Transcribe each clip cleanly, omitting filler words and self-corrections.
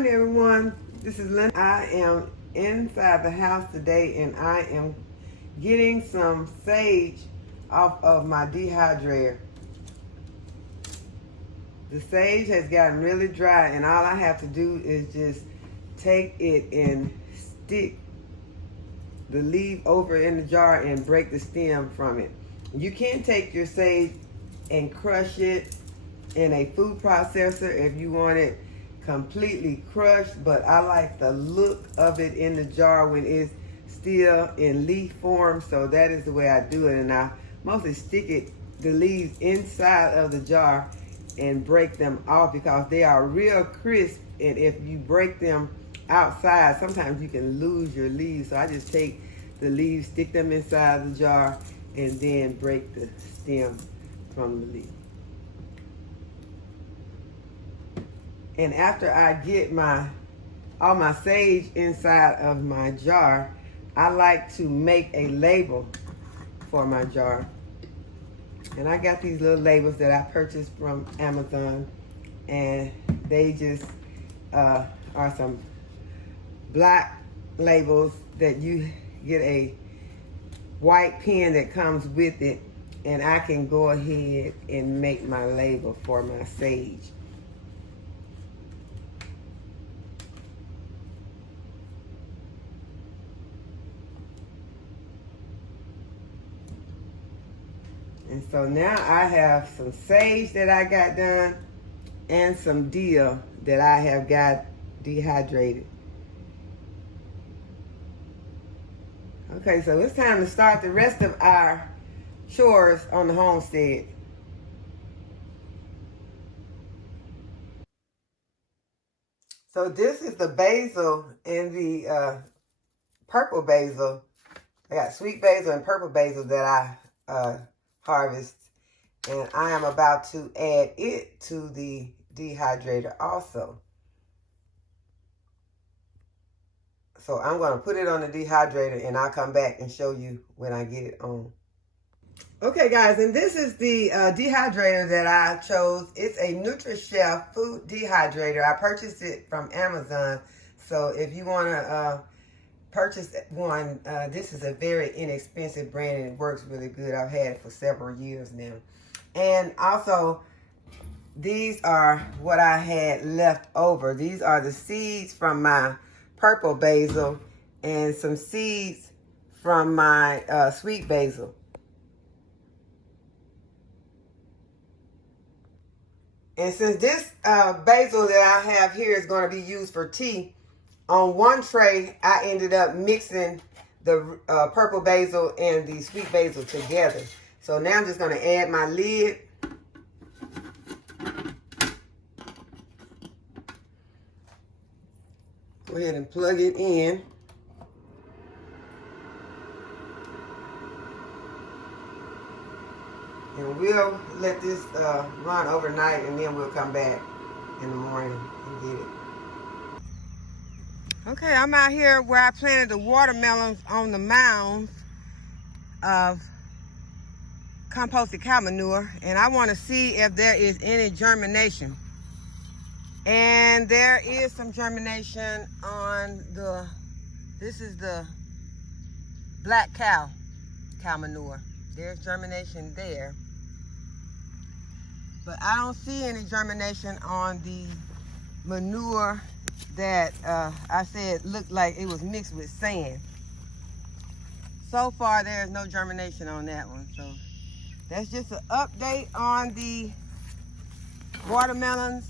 morning, everyone. This is Linda. I am inside the house today and I am getting some sage off of my dehydrator. The sage has gotten really dry and all I have to do is just take it and stick the leaf over in the jar and break the stem from it. You can take your sage and crush it in a food processor if you want it completely crushed, but I like the look of it in the jar when it's still in leaf form, so that is the way I do it. And I mostly stick the leaves inside of the jar and break them off because they are real crisp, and if you break them outside sometimes you can lose your leaves. So I just take the leaves, stick them inside the jar, and then break the stem from the leaf. And after I get all my sage inside of my jar, I like to make a label for my jar. And I got these little labels that I purchased from Amazon, and they just are some black labels that you get a white pen that comes with it, and I can go ahead and make my label for my sage. And so now I have some sage that I got done and some dill that I have got dehydrated. Okay, so it's time to start the rest of our chores on the homestead. So this is the basil and the purple basil. I got sweet basil and purple basil that I harvest, and I am about to add it to the dehydrator also. So I'm going to put it on the dehydrator and I'll come back and show you when I get it on. Okay guys, and this is the dehydrator that I chose. It's a NutriChef food dehydrator. I purchased it from Amazon. So if you want to purchase one, this is a very inexpensive brand and it works really good. I've had it for several years now. And also, these are what I had left over. These are the seeds from my purple basil and some seeds from my sweet basil. And since this basil that I have here is going to be used for tea, on one tray, I ended up mixing the purple basil and the sweet basil together. So now I'm just going to add my lid. Go ahead and plug it in. And we'll let this run overnight, and then we'll come back in the morning and get it. Okay, I'm out here where I planted the watermelons on the mounds of composted cow manure, and I want to see if there is any germination. And there is some germination on this is the black cow manure. There's germination there. But I don't see any germination on the manure that I said looked like it was mixed with sand. So far, there is no germination on that one. So that's just an update on the watermelons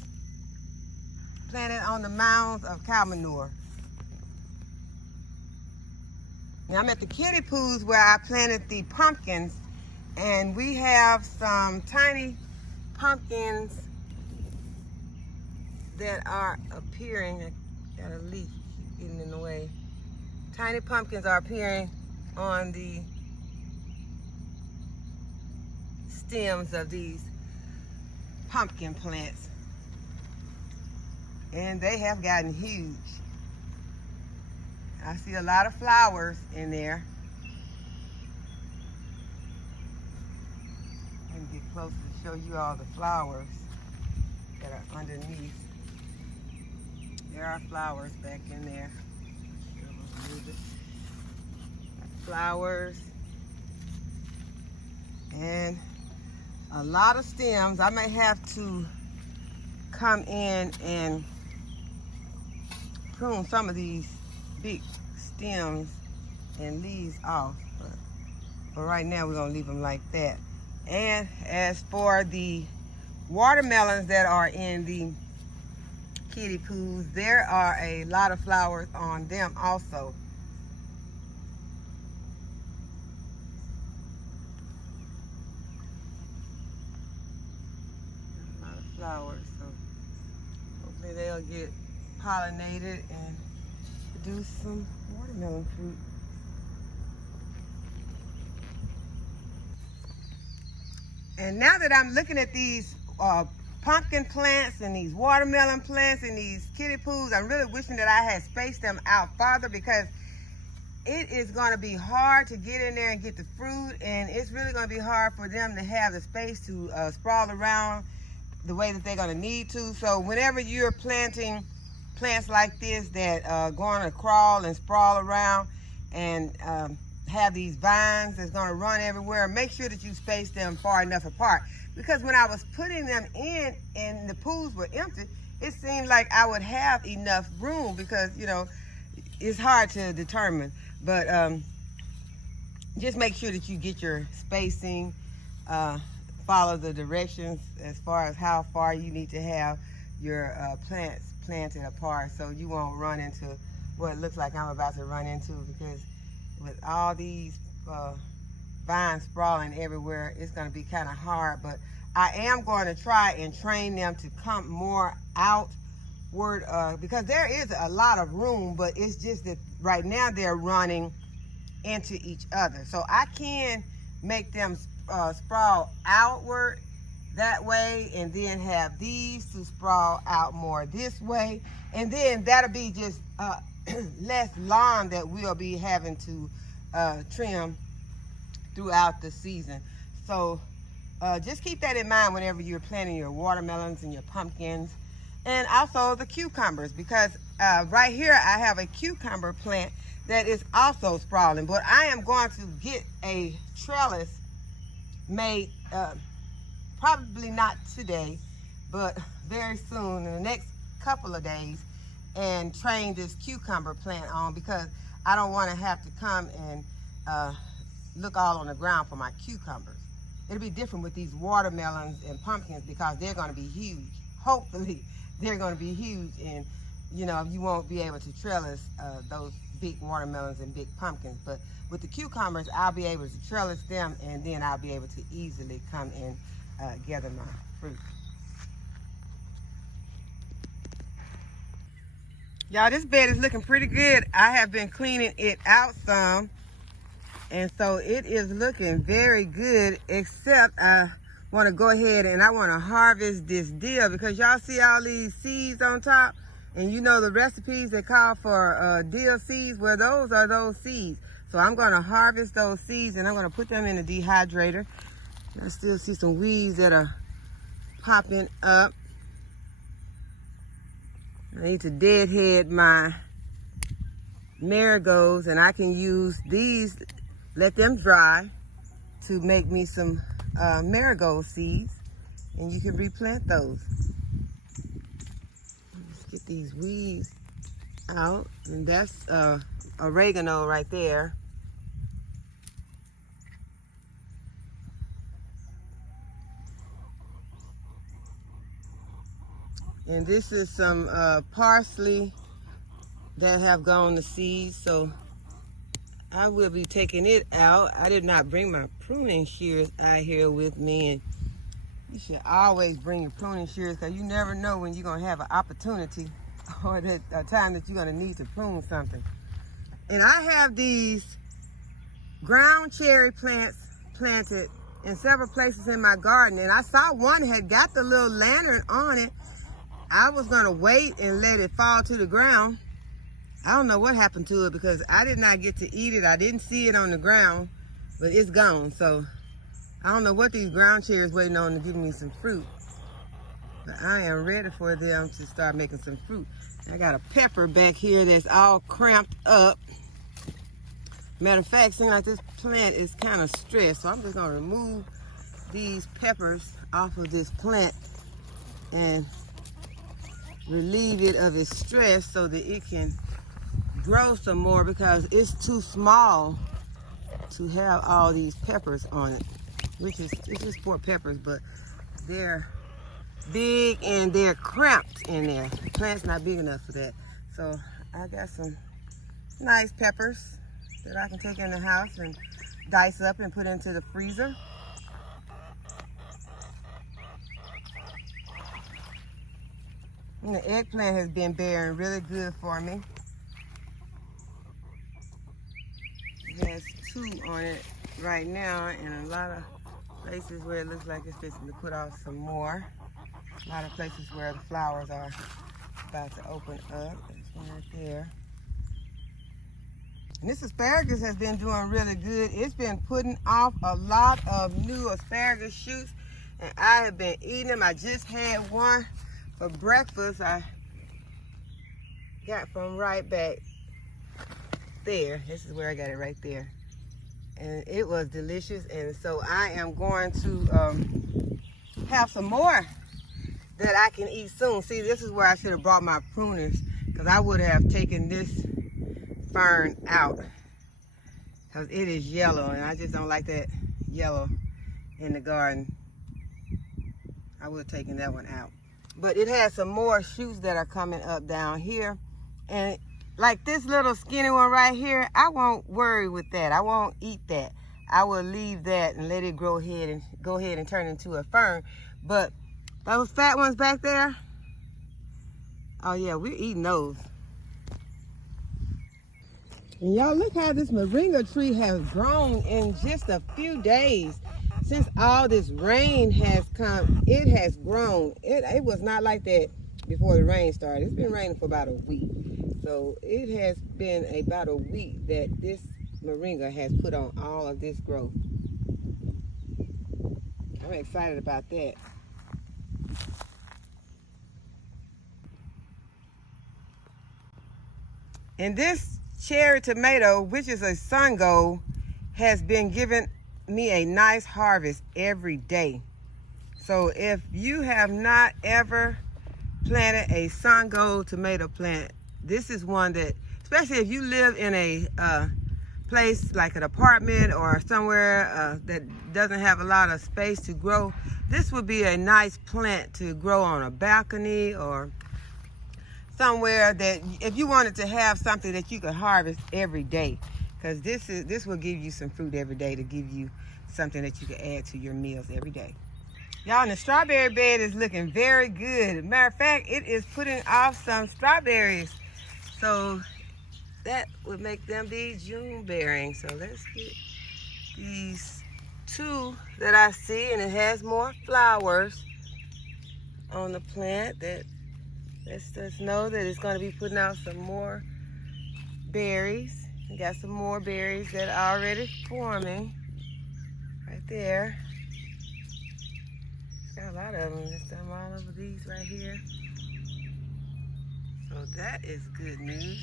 planted on the mounds of cow manure. Now I'm at the kiddie pools where I planted the pumpkins, and we have some tiny pumpkins that are appearing. I got a leaf getting in the way. Tiny pumpkins are appearing on the stems of these pumpkin plants, and they have gotten huge. I see a lot of flowers in there. Let me get closer to show you all the flowers that are underneath. There are flowers back in there. Flowers. And a lot of stems. I may have to come in and prune some of these big stems and leaves off. But right now we're gonna leave them like that. And as for the watermelons that are in the kiddie pools, there are a lot of flowers on them also. A lot of flowers, so hopefully they'll get pollinated and produce some watermelon fruit. And now that I'm looking at these pumpkin plants and these watermelon plants and these kiddie pools, I'm really wishing that I had spaced them out farther, because it is going to be hard to get in there and get the fruit, and it's really going to be hard for them to have the space to sprawl around the way that they're going to need to. So whenever you're planting plants like this that are going to crawl and sprawl around and have these vines that's going to run everywhere, make sure that you space them far enough apart. Because when I was putting them in and the pools were empty, it seemed like I would have enough room, because, you know, it's hard to determine. But just make sure that you get your spacing, follow the directions as far as how far you need to have your plants planted apart, so you won't run into what it looks like I'm about to run into, because with all these vines sprawling everywhere, it's going to be kind of hard. But I am going to try and train them to come more outward, because there is a lot of room, but it's just that right now they're running into each other. So I can make them sprawl outward that way, and then have these to sprawl out more this way, and then that'll be just less lawn that we'll be having to trim throughout the season. So just keep that in mind whenever you're planting your watermelons and your pumpkins, and also the cucumbers, because right here I have a cucumber plant that is also sprawling. But I am going to get a trellis made, probably not today, but very soon, in the next couple of days, and train this cucumber plant on, because I don't want to have to come and look all on the ground for my cucumbers. It'll be different with these watermelons and pumpkins, because they're going to be huge. Hopefully they're going to be huge, and you know, you won't be able to trellis those big watermelons and big pumpkins. But with the cucumbers, I'll be able to trellis them, and then I'll be able to easily come and gather my fruit. Y'all, this bed is looking pretty good. I have been cleaning it out some, and so it is looking very good, except I want to go ahead and I want to harvest this dill, because y'all see all these seeds on top, and you know the recipes that call for dill seeds. Well, those are those seeds. So I'm going to harvest those seeds, and I'm going to put them in a dehydrator. I still see some weeds that are popping up. I need to deadhead my marigolds, and I can use these, let them dry, to make me some marigold seeds, and you can replant those. Let's get these weeds out, and that's oregano right there. And this is some parsley that have gone to seed, so I will be taking it out. I did not bring my pruning shears out here with me, and you should always bring your pruning shears, because you never know when you're going to have an opportunity or a time that you're going to need to prune something. And I have these ground cherry plants planted in several places in my garden, and I saw one had got the little lantern on it. I was going to wait and let it fall to the ground. I don't know what happened to it, because I did not get to eat it. I didn't see it on the ground, but it's gone. So I don't know what these ground cherries waiting on to give me some fruit. But I am ready for them to start making some fruit. I got a pepper back here that's all cramped up. Matter of fact, seems like this plant is kind of stressed, so I'm just gonna remove these peppers off of this plant and relieve it of its stress so that it can grow some more, because it's too small to have all these peppers on it, which is, it's just 4 peppers, but they're big and they're cramped in there. The plant's not big enough for that. So I got some nice peppers that I can take in the house and dice up and put into the freezer. And the eggplant has been bearing really good for me. It has 2 on it right now, and a lot of places where it looks like it's fixing to put out some more. A lot of places where the flowers are about to open up. There's one right there. And this asparagus has been doing really good. It's been putting off a lot of new asparagus shoots, and I have been eating them. I just had one for breakfast. I got from right back there. This is where I got it, right there. And it was delicious, and so I am going to have some more that I can eat soon. See, this is where I should have brought my pruners, because I would have taken this fern out, because it is yellow, and I just don't like that yellow in the garden. I would have taken that one out. But it has some more shoots that are coming up down here, and like this little skinny one right here, I won't worry with that. I won't eat that. I will leave that and let it grow ahead and go ahead and turn into a fern. But those fat ones back there, oh yeah, we're eating those. And y'all, look how this moringa tree has grown in just a few days. Since all this rain has come, it has grown. It was not like that before the rain started. It's been raining for about a week. So it has been about a week that this moringa has put on all of this growth. I'm excited about that. And this cherry tomato, which is a sun gold, has been giving me a nice harvest every day. So if you have not ever planted a sun gold tomato plant, this is one that, especially if you live in a place like an apartment or somewhere that doesn't have a lot of space to grow, this would be a nice plant to grow on a balcony or somewhere that if you wanted to have something that you could harvest every day, because this will give you some fruit every day to give you something that you can add to your meals every day. Y'all, and the strawberry bed is looking very good. Matter of fact, it is putting off some strawberries, so that would make them be June bearing. So let's get these 2 that I see, and it has more flowers on the plant. That lets us know that it's going to be putting out some more berries. We got some more berries that are already forming right there. It's got a lot of them. There's some all over these right here. So that is good news.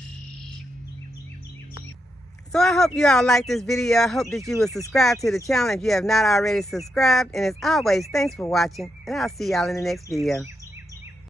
So I hope you all like this video. I hope that you will subscribe to the channel if you have not already subscribed. And as always, thanks for watching, and I'll see y'all in the next video.